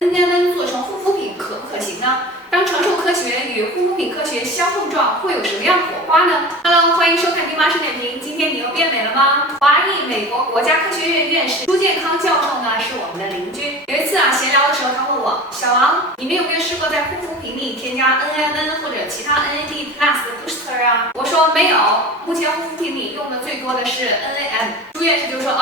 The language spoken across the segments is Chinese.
NMN 做成护肤品可不可行呢？当长寿科学与护肤品科学相碰撞，会有什么样火花呢 ？Hello， 欢迎收看丁妈生点评。今天你又变美了吗？华裔美国国家科学院院士朱健康教授呢，是我们的邻居。有一次闲聊的时候，他问我，小王，你们有没有试过在护肤品里添加 NMN 或者其他 NAD+ 的 booster 啊？我说没有，目前护肤品里用的最多的是 NAM。朱院士就说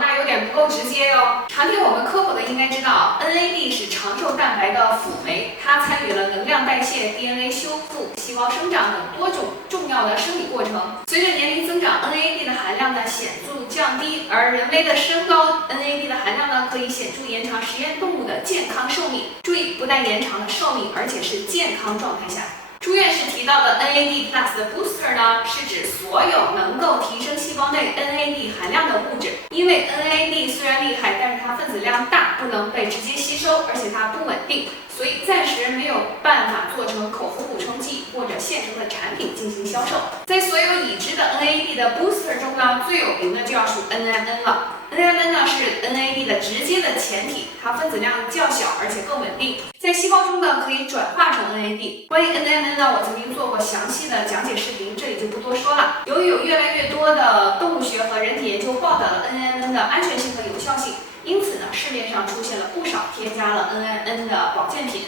那有点不够直接哟。常听我们科普的应该知道 ，NAD 是长寿蛋白的辅酶，它参与了能量代谢、DNA 修复、细胞生长等多种重要的生理过程。随着年龄增长 ，NAD 的含量呢显著降低，而人为的升高 NAD 的含量呢，可以显著延长实验动物的健康寿命。注意，不但延长了寿命，而且是健康状态下。朱院士提到的 NAD+ 的 booster 呢，是指所有能够提升细胞内 NAD 含量的物质。因为 NAD 虽然厉害，但是它分子量大，不能被直接吸收，而且它不稳定，所以暂时没有办法做成口服补充剂或者现成的产品进行销售。在所有已知的 NAD 的 booster 中呢，最有名的就要数 NMN 了。NMN 呢是 NAD 的直接的前体，它分子量较小，而且更稳定，在细胞中呢可以转化成 NAD。关于 NMN 呢，我曾经做过详细的讲解视频，这里就不多说了。由于有越来越多的动物学和人体研究报道了 NMN 的安全性和有效性，因此呢，市面上出现了不少添加了 NMN 的保健品。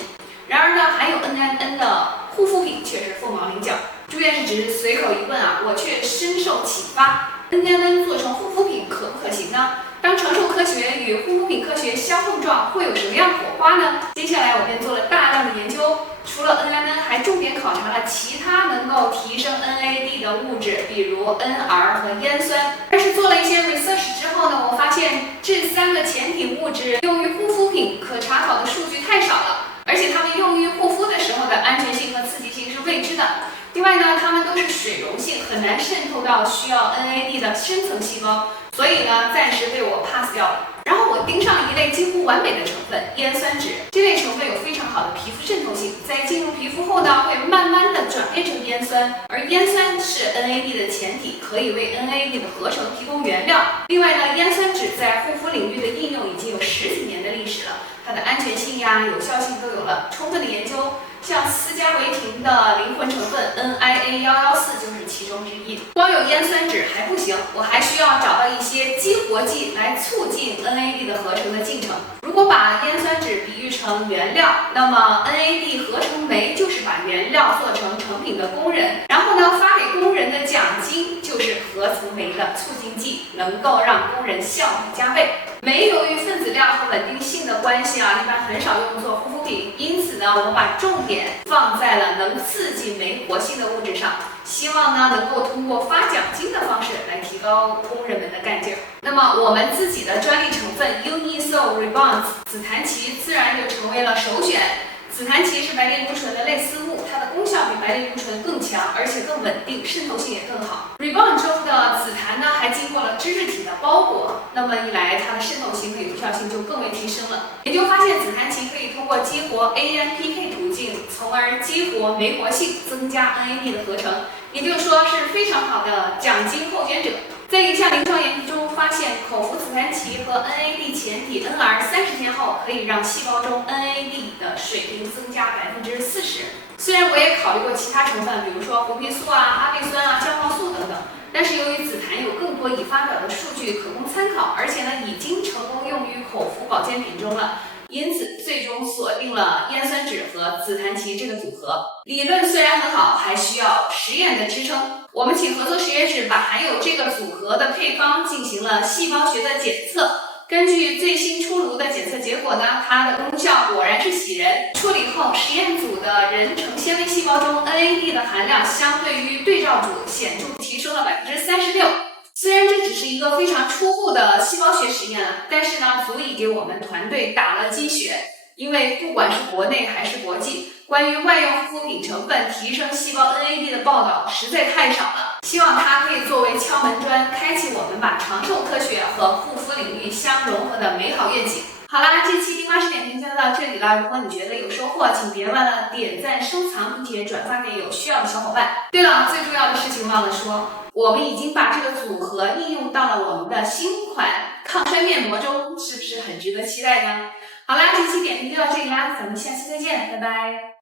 然而呢，含有 NMN 的护肤品却是凤毛麟角。朱院士只是随口一问我却深受启发。NMN 做成护肤品可不可行呢？当长寿科学与护肤品科学相碰撞，会有什么样火花呢？接下来我便做了大量的研究，除了 NMN， 还重点考察了其他能够提升 NAD 的物质，比如 NR 和烟酸。但是做了一些 research 之后呢，我发现这3个前体物质用于护肤品可查考的数据太少了，而且它们用于护肤的时候的安全性和刺激性是未知的。另外呢，它们都是水溶性，很难渗透到需要 NAD 的深层细胞，所以呢，暂时被我 pass 掉了。然后我盯上了一类几乎完美的成分——烟酸酯。这类成分有非常好的皮肤渗透性，在进入皮肤后呢，会慢慢的转变成烟酸，而烟酸是 NAD 的前体，可以为 NAD 的合成提供原料。另外呢，烟酸酯在护肤领域的应用已经有10几年的历史了，它的安全性有效性都有了充分的研究。像斯嘉维廷的灵魂成分 NIA114就是其中之一。光有烟酸酯还不行，我还需要找到一些激活剂来促进 NAD 的合成的进程。如果把烟酸酯比喻成原料，那么 NAD 合成酶就是把原料做成成品的工人，然后呢发给工人的奖金就是合成酶的促进剂，能够让工人效率加倍。酶由于分子量和稳定性的关系一般很少用作护肤品，因此呢，我把重点放在了能刺激酶活性的物质上，希望呢能够通过发奖金的方式来提高工人们的干劲儿。那么我们自己的专利成分 Unisol Rebound 紫檀其自然就成为了首选。紫檀其是白藜芦醇的类似物，它的功效比白藜芦醇更强，而且更稳定，渗透性也更好。Rebound 中的紫檀呢，还经过了脂质体的包裹，那么一来，它的渗透性和有效性就更为提升了。研究发现，紫檀其可以通过激活 AMPK 途径，从而激活酶活性，增加 NAD 的合成，也就是说是非常好的奖金候选者。在一项临床研究中发现，口服紫檀其和 NAD 前体 NR 30天后，可以让细胞中 NAD 的水平增加40%。虽然我也考虑过其他成分，比如说胡皮素阿贝酸姜黄素等等，但是由于紫檀有更多已发表的数据可供参考，而且呢已经成功用于口服保健品中了。因此，最终锁定了烟酸酯和紫檀其这个组合。理论虽然很好，还需要实验的支撑。我们请合作实验室把含有这个组合的配方进行了细胞学的检测。根据最新出炉的检测结果呢，它的功效果然是喜人。处理后，实验组的人成纤维细胞中 NAD 的含量相对于对照组显著提升了36%。虽然这只是一个非常初步的细胞学实验但是呢，足以给我们团队打了鸡血。因为不管是国内还是国际，关于外用护肤品成分提升细胞 NAD 的报道实在太少了。希望它可以作为敲门砖，开启我们把长寿科学和护肤领域相融合的美好愿景。好啦，这期丁妈生点评就到这里了。如果你觉得有收获，请别忘了点赞、收藏，并且转发给有需要的小伙伴。对了，最重要的事情忘了说，我们已经把这个组合应用到了我们的新款抗衰面膜中，是不是很值得期待呢？好啦，这期点评就到这里啦，咱们下期再见，拜拜。